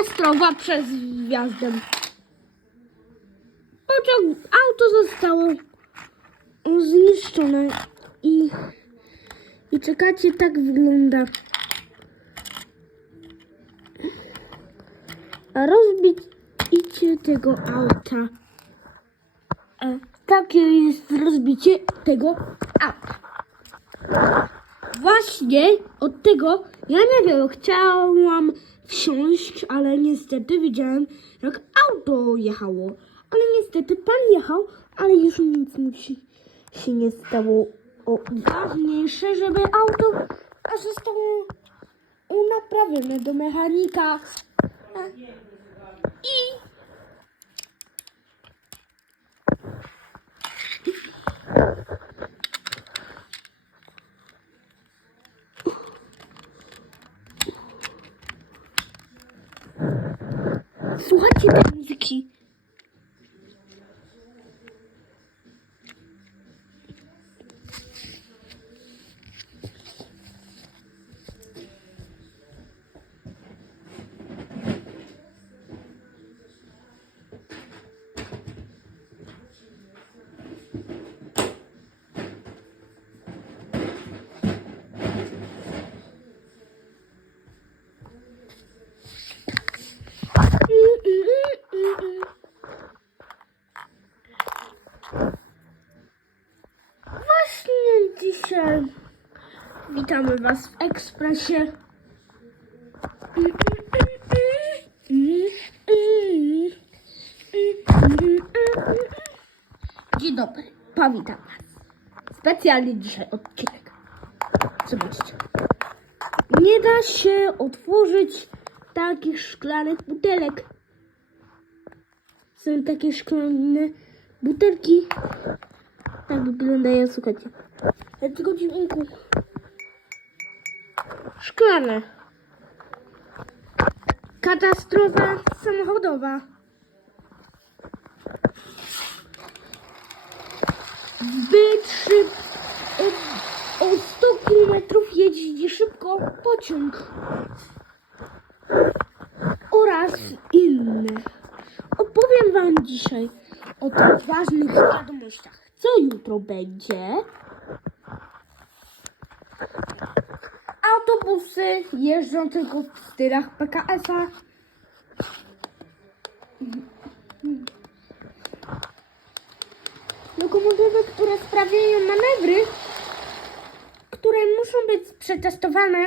Ostrowa przez gwiazdę. Pociąg, auto zostało zniszczone i, i czekacie, tak wygląda. Rozbicie tego auta. E, takie jest rozbicie tego auta. Właśnie od tego, ja nie wiem, chciałam wsiąść, ale niestety widziałem, jak auto jechało. Ale niestety pan jechał, ale już nic mu się, się nie stało. O, ważniejsze, żeby auto zostało naprawione do mechanika. A, I słuchajcie tej muzyki. Właśnie dzisiaj witamy Was w ekspresie. Dzień dobry, powitam Was. Specjalnie dzisiaj odcinek. Zobaczcie. Nie da się otworzyć takich szklanych butelek. Są takie szklane butelki. Tak wyglądają, słuchajcie. Dlaczego dźwięku? Szklane. Katastrofa samochodowa. Zbyt szyb... O, o 100 km jeździ szybko pociąg. Oraz inne. Opowiem Wam dzisiaj o tych ważnych wiadomościach. Co jutro będzie? Autobusy jeżdżą tylko w stylach PKS-a. Lokomotywy, które sprawiają manewry, które muszą być przetestowane.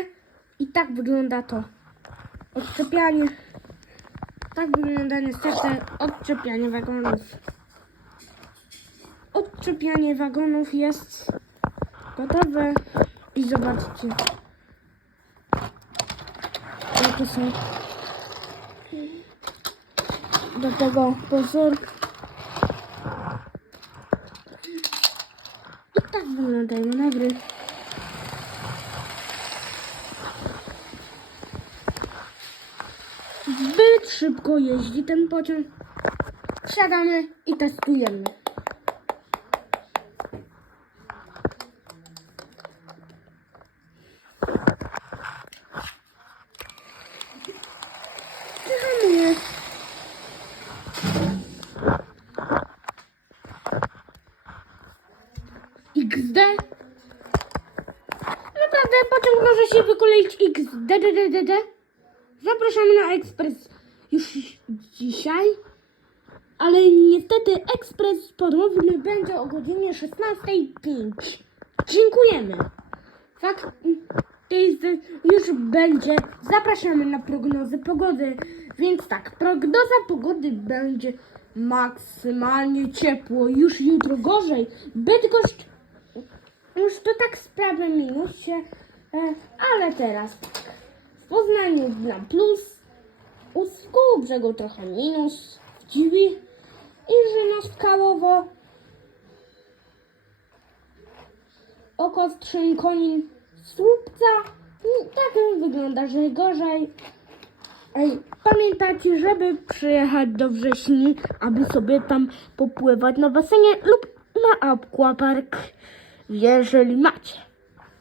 I tak wygląda to. Odczepianie. Tak wygląda niestety odczepianie wagonów. Odczepianie wagonów jest gotowe i zobaczcie. Jakie są do tego pozór. I tak wyglądają manewry. Zbyt szybko jeździ ten pociąg. Wsiadamy i testujemy. Naprawdę pociąg może się wykoleić XDDDD. Zapraszamy na ekspres już dzisiaj. Ale niestety ekspres ponowny będzie o godzinie 16.05. Dziękujemy. Fakt już będzie. Zapraszamy na prognozę pogody. Więc tak, prognoza pogody będzie maksymalnie ciepło. Już jutro gorzej. Bydgoszcz już to tak sprawia minusie. E, ale teraz tak. W Poznaniu na plus. U Koło brzegu trochę minus. W Dziwi. I Żyno Skałowo. Oko Strzyn Konin Słupca. I Tak wygląda, że gorzej. Ej, pamiętajcie, żeby przyjechać do Wrześni, aby sobie tam popływać na basenie lub na aquapark, jeżeli macie.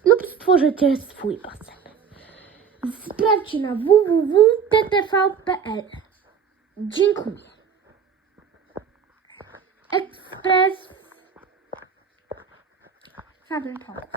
Lub stworzycie swój basen. Sprawdźcie na www.ttv.pl. Dziękuję. Ekspres. Żaden pomysł.